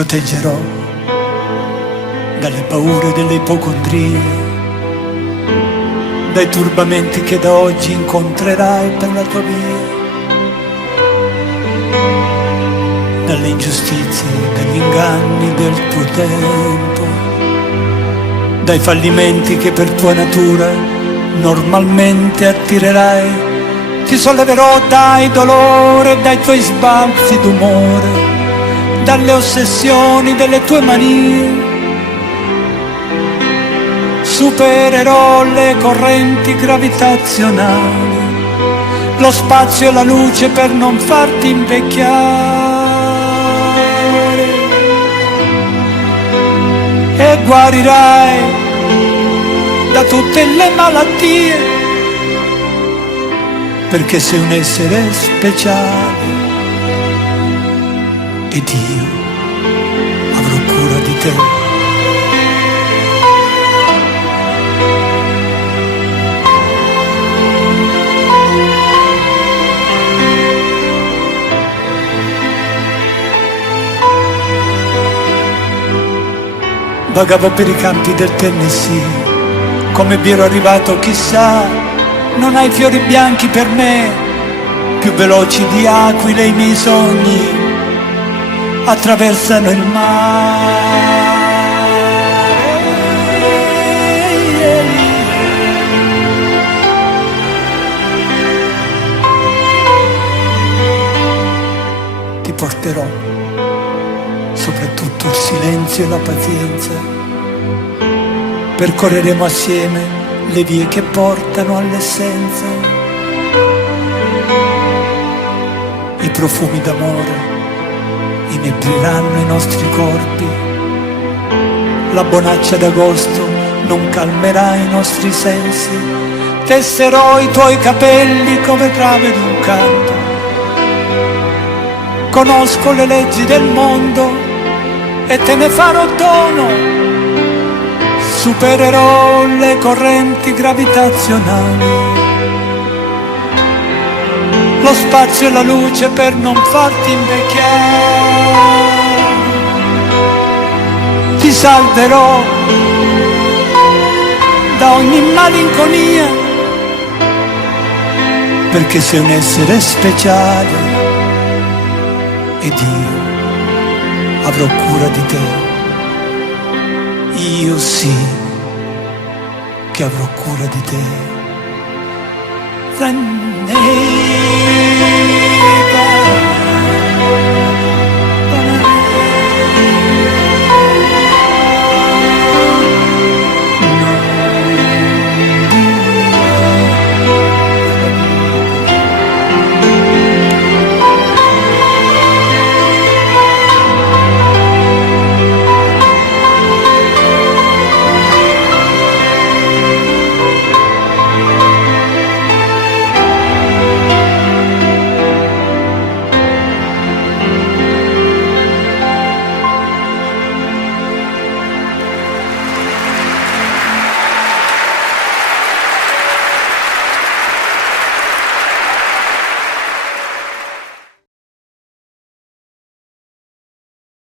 proteggerò dalle paure delle ipocondrie, dai turbamenti che da oggi incontrerai per la tua via, dalle ingiustizie, dagli inganni del tuo tempo, dai fallimenti che per tua natura normalmente attirerai. Ti solleverò dai dolori e dai tuoi sbalzi d'umore, dalle ossessioni delle tue manie. Supererò le correnti gravitazionali, lo spazio e la luce per non farti invecchiare, e guarirai da tutte le malattie, perché sei un essere speciale ed io avrò cura di te. Vagavo per i campi del Tennessee, come vi ero arrivato chissà. Non hai fiori bianchi per me, più veloci di aquile i miei sogni attraversano il mare. Ti porterò soprattutto il silenzio e la pazienza, percorreremo assieme le vie che portano all'essenza, i profumi d'amore inebriranno i nostri corpi, la bonaccia d'agosto non calmerà i nostri sensi, tesserò i tuoi capelli come trave d'un canto, conosco le leggi del mondo e te ne farò dono. Supererò le correnti gravitazionali, lo spazio e la luce per non farti invecchiare. Ti salverò da ogni malinconia, perché sei un essere speciale ed io avrò cura di te. Io sì che avrò cura di te.